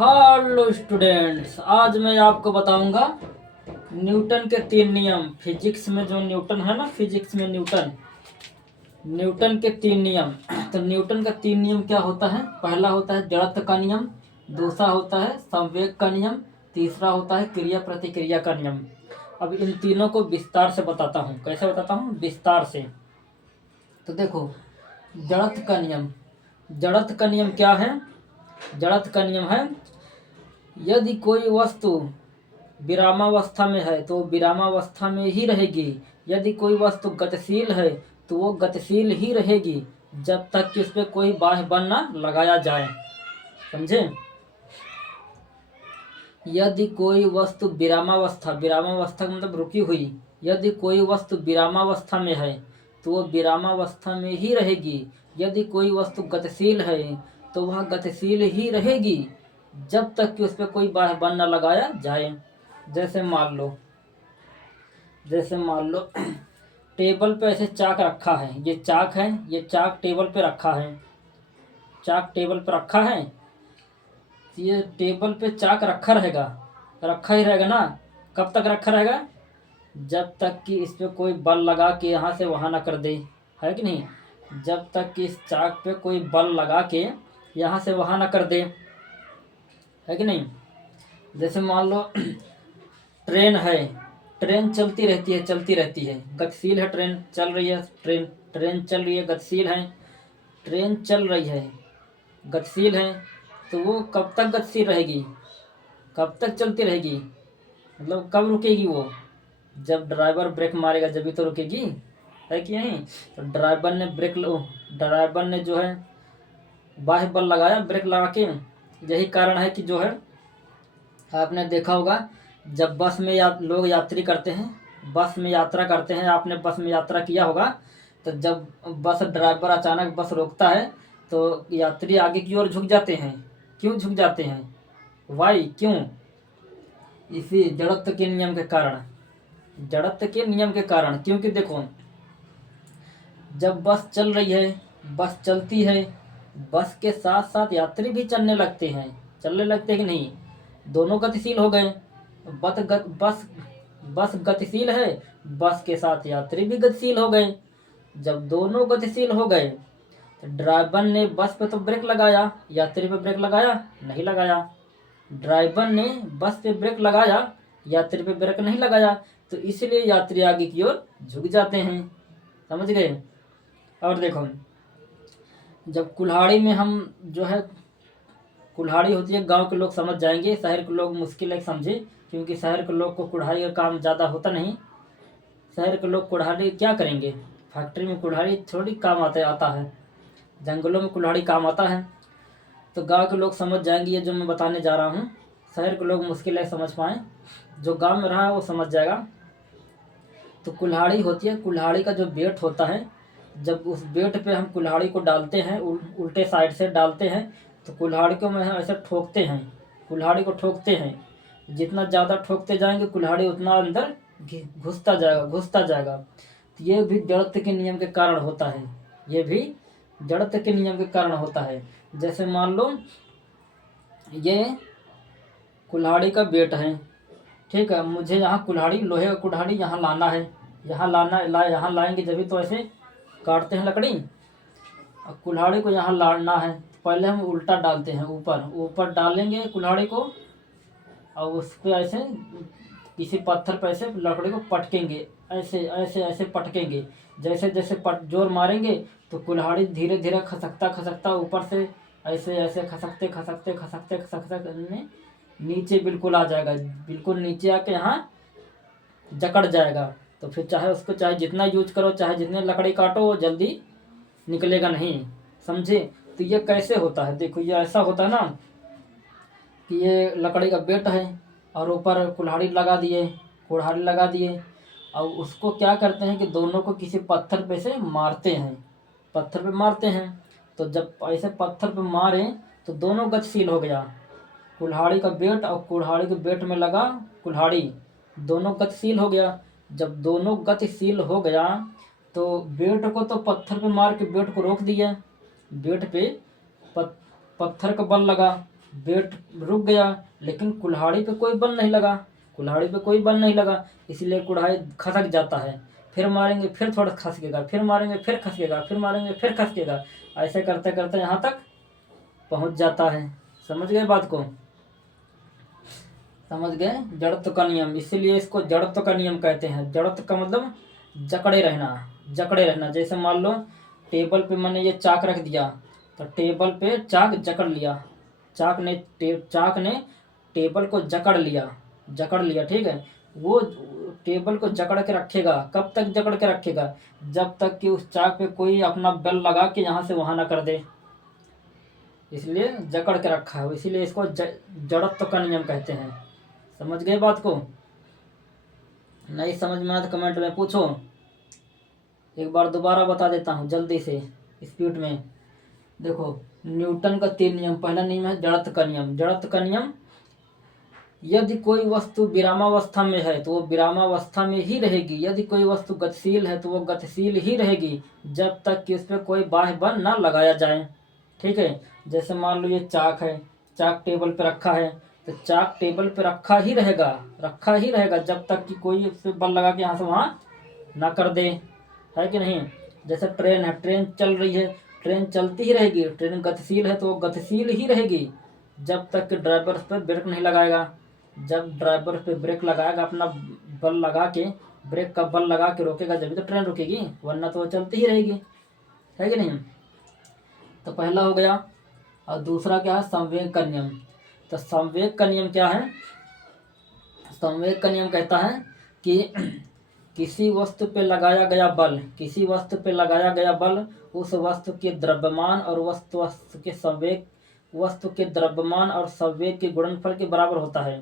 Hello students, आज मैं आपको बताऊंगा न्यूटन के 3 नियम। फिजिक्स में जो न्यूटन है ना, फिजिक्स में न्यूटन न्यूटन के 3 नियम। तो न्यूटन का 3 नियम क्या होता है? पहला होता है जड़त्व का नियम, दूसरा होता है संवेग का नियम, तीसरा होता है क्रिया प्रतिक्रिया का नियम। अब इन तीनों को विस्तार से बताता हूँ। कैसे बताता हूँ? विस्तार से। तो देखो, जड़त्व का नियम। जड़त्व का नियम क्या है? जड़त्व का नियम है, यदि कोई वस्तु विरामावस्था में है तो विरामावस्था में ही रहेगी। यदि कोई वस्तु गतिशील है तो वो गतिशील ही रहेगी जब तक कि उस पर कोई बाह्य बल न लगाया जाए। समझे? यदि कोई वस्तु विरामावस्था, विरामावस्था का मतलब रुकी हुई, यदि कोई वस्तु विरामावस्था में है तो वो विरामावस्था में ही रहेगी। यदि कोई वस्तु गतिशील है तो वह गतिशील ही रहेगी जब तक कि उस पर कोई बाह्य बल न लगाया जाए। जैसे मान लो टेबल पे ऐसे चाक रखा है। ये चाक है, ये चाक टेबल पे रखा है। चाक टेबल पे रखा है, ये टेबल पे चाक रखा रहेगा, रखा ही रहेगा ना। कब तक रखा रहेगा? जब तक कि इस पे कोई बल लगा के यहाँ से वहाँ ना कर दे, है कि नहीं? जब तक कि इस चाक पे कोई बल लगा के यहाँ से वहाँ ना कर दे, है कि नहीं? जैसे मान लो ट्रेन है, ट्रेन चलती रहती है, चलती रहती है, गतिशील है, ट्रेन चल रही है, ट्रेन चल रही है, गतिशील है। ट्रेन चल रही है, गतिशील है, तो वो कब तक गतिशील रहेगी? कब तक चलती रहेगी? मतलब कब रुकेगी वो? जब ड्राइवर ब्रेक मारेगा जब तो रुकेगी, है कि नहीं? तो ड्राइवर ने जो है बाह्य बल लगाया, ब्रेक लगा के। यही कारण है कि जो है, आपने देखा होगा जब बस में लोग यात्री करते हैं, बस में यात्रा करते हैं, आपने बस में यात्रा किया होगा, तो जब बस ड्राइवर अचानक बस रोकता है तो यात्री आगे की ओर झुक जाते हैं। क्यों झुक जाते हैं? वाई क्यों? इसी जड़त्व के नियम के कारण। जड़त्व के नियम के कारण, क्योंकि देखो, जब बस चल रही है, बस चलती है, बस के साथ साथ यात्री भी चलने लगते हैं। चलने लगते हैं कि नहीं? दोनों गतिशील हो गए। बस गतिशील है, बस के साथ यात्री भी गतिशील हो गए। जब दोनों गतिशील हो गए तो ड्राइवर ने बस पे तो ब्रेक लगाया, यात्री पे ब्रेक लगाया? नहीं लगाया। ड्राइवर ने बस पे ब्रेक लगाया, यात्री पे ब्रेक नहीं लगाया, तो इसलिए यात्री आगे की ओर झुक जाते हैं। समझ गए? और देखो, जब कुल्हाड़ी में हम जो है, कुल्हाड़ी होती है, गांव के लोग समझ जाएंगे, शहर के लोग मुश्किल है समझे, क्योंकि शहर के लोग को कुल्हाड़ी का काम ज़्यादा होता नहीं। शहर के लोग कुल्हाड़ी क्या करेंगे? फैक्ट्री में कुल्हाड़ी थोड़ी काम आता है, जंगलों में कुल्हाड़ी काम आता है। तो गांव के लोग समझ जाएंगे ये जो मैं बताने जा रहा हूँ। शहर के लोग मुश्किल है समझ पाएँ, जो गांव में रहा है वो समझ जाएगा। तो कुल्हाड़ी होती है, कुल्हाड़ी का जो बेट होता है, जब उस बेट पे हम कुल्हाड़ी को डालते हैं, उल्टे साइड से डालते हैं, तो कुल्हाड़ी को में ऐसे ठोकते हैं, कुल्हाड़ी को ठोकते हैं। जितना ज़्यादा ठोकते जाएंगे कुल्हाड़ी उतना अंदर घुसता जाएगा। तो ये भी जड़त्व के नियम के कारण होता है। ये भी जड़त्व के नियम के कारण होता है। जैसे मान लो ये कुल्हाड़ी का बेट है, ठीक है, मुझे यहाँ कुल्हाड़ी, लोहे का कुल्हाड़ी यहाँ लाना है, यहाँ लाएंगे जब तो ऐसे काटते हैं लकड़ी। और कुल्हाड़ी को यहाँ लाना है तो पहले हम उल्टा डालते हैं, ऊपर डालेंगे कुल्हाड़ी को, और उस पर ऐसे किसी पत्थर पर ऐसे लकड़ी को पटकेंगे, ऐसे ऐसे ऐसे पटकेंगे। जैसे जैसे जोर मारेंगे तो कुल्हाड़ी धीरे धीरे खसकता ऊपर से ऐसे ऐसे खसकते खसकते खसकते खसकते नीचे बिल्कुल आ जाएगा। बिल्कुल नीचे आके यहाँ जकड़ जाएगा। तो फिर चाहे जितना यूज करो, चाहे जितने लकड़ी काटो, वो जल्दी निकलेगा नहीं। समझे? तो ये कैसे होता है? देखो, ये ऐसा होता है ना कि ये लकड़ी का बेट है और ऊपर कुल्हाड़ी लगा दिए और उसको क्या करते हैं कि दोनों को किसी पत्थर पे से मारते हैं, पत्थर पे मारते हैं। तो जब ऐसे पत्थर पे मारे तो दोनों गतिशील हो गया, कुल्हाड़ी का बेट और कुल्हाड़ी के बेट में लगा कुल्हाड़ी, दोनों गतिशील हो गया। जब दोनों गतिशील हो गया तो बेट को तो पत्थर पे मार के बेट को रोक दिया, बेट पे पत्थर का बल लगा, वेट रुक गया, लेकिन कुल्हाड़ी पे कोई बल नहीं लगा, कुल्हाड़ी पे कोई बल नहीं लगा, इसलिए कुल्हाड़ी खसक जाता है। फिर मारेंगे फिर थोड़ा खसकेगा, फिर मारेंगे फिर खसकेगा, फिर मारेंगे फिर खसकेगा, ऐसे करते करते यहाँ तक पहुँच जाता है। समझ गए बात को? समझ गए जड़त्व का नियम, इसीलिए इसको जड़त्व का नियम कहते हैं। जड़त्व का मतलब जकड़े रहना, जकड़े रहना। जैसे मान लो टेबल पे मैंने ये चाक रख दिया, तो टेबल पे चाक जकड़ लिया, चाक ने टेबल को जकड़ लिया, जकड़ लिया, ठीक है। वो टेबल को जकड़ के रखेगा, कब तक जकड़ के रखेगा? जब तक कि उस चाक पे कोई अपना बल लगा के यहाँ से वहाँ ना कर दे, इसलिए जकड़ के रखा है, इसीलिए इसको जड़त्व का नियम कहते हैं। समझ गए बात को? नहीं समझ में आया तो कमेंट में पूछो, एक बार दोबारा बता देता हूँ जल्दी से स्पीड में। देखो न्यूटन का 3 नियम। पहला नियम है जड़त्व का नियम। जड़त्व का नियम, यदि कोई वस्तु विरामावस्था में है तो वो विरामावस्था में ही रहेगी, यदि कोई वस्तु गतिशील है तो वो गतिशील ही रहेगी, जब तक कि उस पर कोई बाह्य बल न लगाया जाए, ठीक है। जैसे मान लो ये चाक है, चाक टेबल पे रखा है, तो चाक टेबल पे रखा ही रहेगा, रखा ही रहेगा जब तक कि कोई उस पर बल लगा के यहाँ से वहाँ ना कर दे, है कि नहीं। जैसे ट्रेन है, ट्रेन चल रही है, ट्रेन चलती ही रहेगी, ट्रेन गतिशील है तो वो गतिशील ही रहेगी जब तक कि ड्राइवर उस पर ब्रेक नहीं लगाएगा। जब ड्राइवर पे ब्रेक लगाएगा, अपना बल लगा के, ब्रेक का बल लगा के रोकेगा, जब तो ट्रेन रुकेगी, वरना तो वो चलती ही रहेगी, है कि नहीं। तो पहला हो गया। और दूसरा क्या है? संवेग का नियम। तो संवेग का नियम क्या है? संवेग का नियम कहता है कि किसी वस्तु पे लगाया गया बल, किसी वस्तु पे लगाया गया बल उस वस्तु के द्रव्यमान और वस्तु के संवेग, वस्तु के द्रव्यमान और संवेग के गुणनफल के बराबर होता है।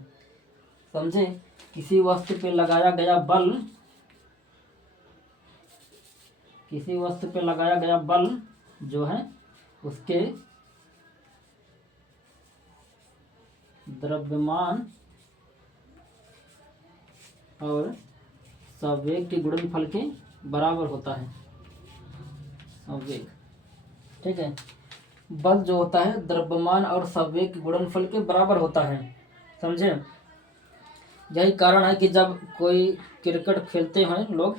समझे? किसी वस्तु पे लगाया गया बल, किसी वस्तु पे लगाया गया बल जो है उसके द्रव्यमान और संवेग के गुणनफल के बराबर होता है। संवेग, ठीक है। बल जो होता है द्रव्यमान और संवेग के गुणनफल के बराबर होता है। समझे? यही कारण है कि जब कोई क्रिकेट खेलते हैं लोग,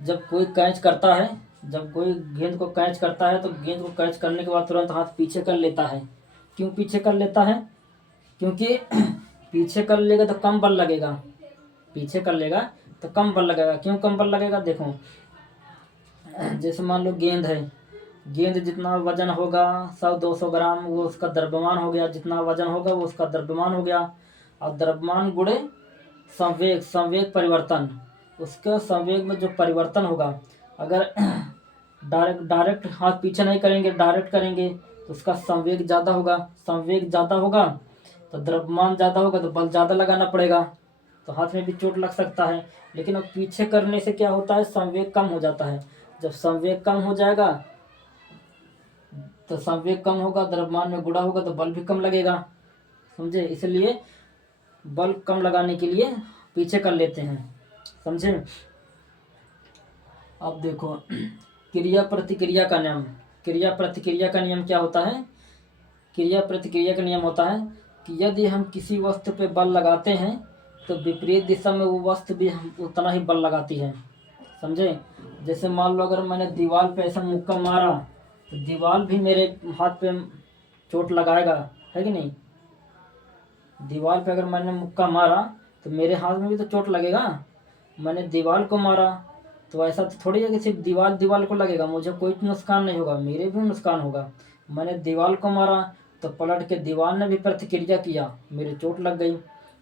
जब कोई कैच करता है, जब कोई गेंद को कैच करता है तो गेंद को कैच करने के बाद तुरंत हाथ पीछे कर लेता है। क्यों पीछे कर लेता है? क्योंकि पीछे कर लेगा तो कम बल लगेगा, पीछे कर लेगा तो कम बल लगेगा। क्यों कम बल लगेगा? देखो जैसे मान लो गेंद है, गेंद जितना वजन होगा 100-200 ग्राम, वो उसका द्रव्यमान हो गया, जितना वजन होगा वो उसका द्रव्यमान हो गया। और द्रव्यमान गुणे संवेग, संवेग परिवर्तन, उसका संवेग में जो परिवर्तन होगा, अगर डायरेक्ट हाथ पीछे नहीं करेंगे, डायरेक्ट करेंगे तो उसका संवेग ज़्यादा होगा, संवेग ज़्यादा होगा तो द्रव्यमान ज़्यादा होगा तो बल ज़्यादा लगाना पड़ेगा, तो हाथ में भी चोट लग सकता है। लेकिन अब पीछे करने से क्या होता है? संवेग कम हो जाता है। जब संवेग कम हो जाएगा तो संवेग कम होगा, द्रव्यमान में गुणा होगा तो बल भी कम लगेगा। समझे? इसलिए बल कम लगाने के लिए पीछे कर लेते हैं। समझे? अब देखो क्रिया प्रतिक्रिया का नियम। क्रिया प्रतिक्रिया का नियम क्या होता है? क्रिया प्रतिक्रिया का नियम होता है कि यदि हम किसी वस्तु पे बल लगाते हैं तो विपरीत दिशा में वो वस्तु भी उतना ही बल लगाती है। समझे? जैसे मान लो अगर मैंने दीवार पे ऐसा मुक्का मारा तो दीवार भी मेरे हाथ पे चोट लगाएगा, है कि नहीं। दीवार पे अगर मैंने मुक्का मारा तो मेरे हाथ में भी तो चोट लगेगा। मैंने दीवार को मारा तो ऐसा तो थोड़ी है कि सिर्फ दीवार को लगेगा, मुझे कोई नुकसान नहीं होगा, मेरे भी नुकसान होगा। मैंने दीवार को मारा तो पलट के दीवार ने भी प्रतिक्रिया किया, मेरी चोट लग गई।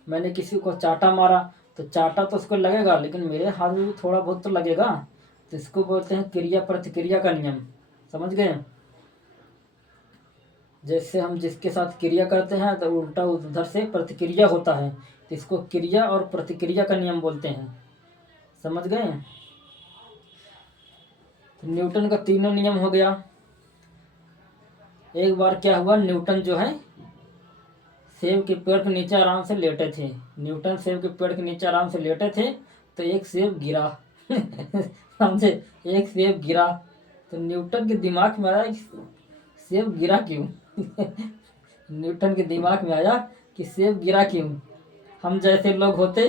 मैंने किसी को चाटा मारा तो चाटा तो उसको लगेगा, लेकिन मेरे हाथ में भी थोड़ा बहुत तो लगेगा। तो इसको बोलते हैं क्रिया प्रतिक्रिया का नियम। समझ गए? जैसे हम जिसके साथ क्रिया करते हैं तो उल्टा उधर से प्रतिक्रिया होता है, तो इसको क्रिया और प्रतिक्रिया का नियम बोलते हैं। समझ गए? तो न्यूटन का तीनों नियम हो गया। एक बार क्या हुआ, न्यूटन जो है सेब के पेड़ के नीचे आराम से लेटे थे। न्यूटन सेब के पेड़ के नीचे आराम से लेटे थे तो एक सेब गिरा समझे? एक सेब गिरा तो न्यूटन के दिमाग में आया कि सेब गिरा क्यों न्यूटन के दिमाग में आया कि सेब गिरा क्यों। हम जैसे लोग होते,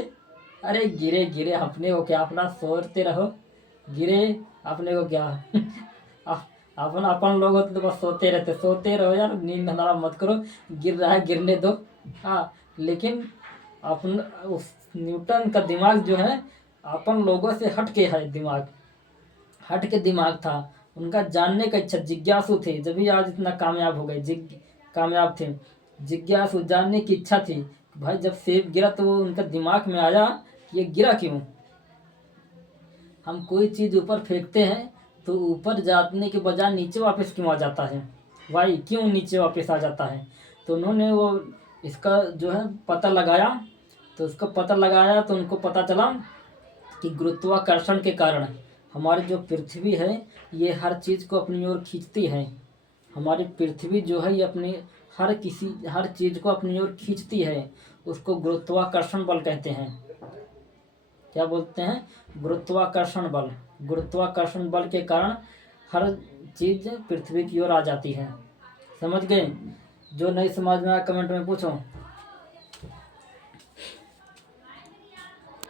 अरे गिरे गिरे अपने को क्या, अपना सोचते रहो, गिरे अपने को क्या। अपन अपन लोग होते तो बस सोते रहते, सोते रहो यार, नींद हमारा मत करो, गिर रहा है गिरने दो। हाँ, लेकिन अपन उस न्यूटन का दिमाग जो है अपन लोगों से हट के है, दिमाग हट के दिमाग था। उनका जानने का इच्छा, जिज्ञासु थे, जब भी आज इतना कामयाब हो गए, कामयाब थे। जिज्ञासु, जानने की इच्छा थी। भाई जब सेब गिरा तो वो उनका दिमाग में आया कि ये गिरा क्यों। हम कोई चीज़ ऊपर फेंकते हैं तो ऊपर जाने के बजाय नीचे वापस क्यों आ जाता है, भाई क्यों नीचे वापस आ जाता है। तो उन्होंने वो इसका जो है पता लगाया, तो उसका पता लगाया तो उनको पता चला कि गुरुत्वाकर्षण के कारण हमारी जो पृथ्वी है ये हर चीज़ को अपनी ओर खींचती है। हमारी पृथ्वी जो है ये अपनी हर चीज़ को अपनी ओर खींचती है। उसको गुरुत्वाकर्षण बल कहते हैं। क्या बोलते हैं, गुरुत्वाकर्षण बल। गुरुत्वाकर्षण बल के कारण हर चीज़ पृथ्वी की ओर आ जाती है। समझ गए? जो नहीं समझ में आया कमेंट में पूछो।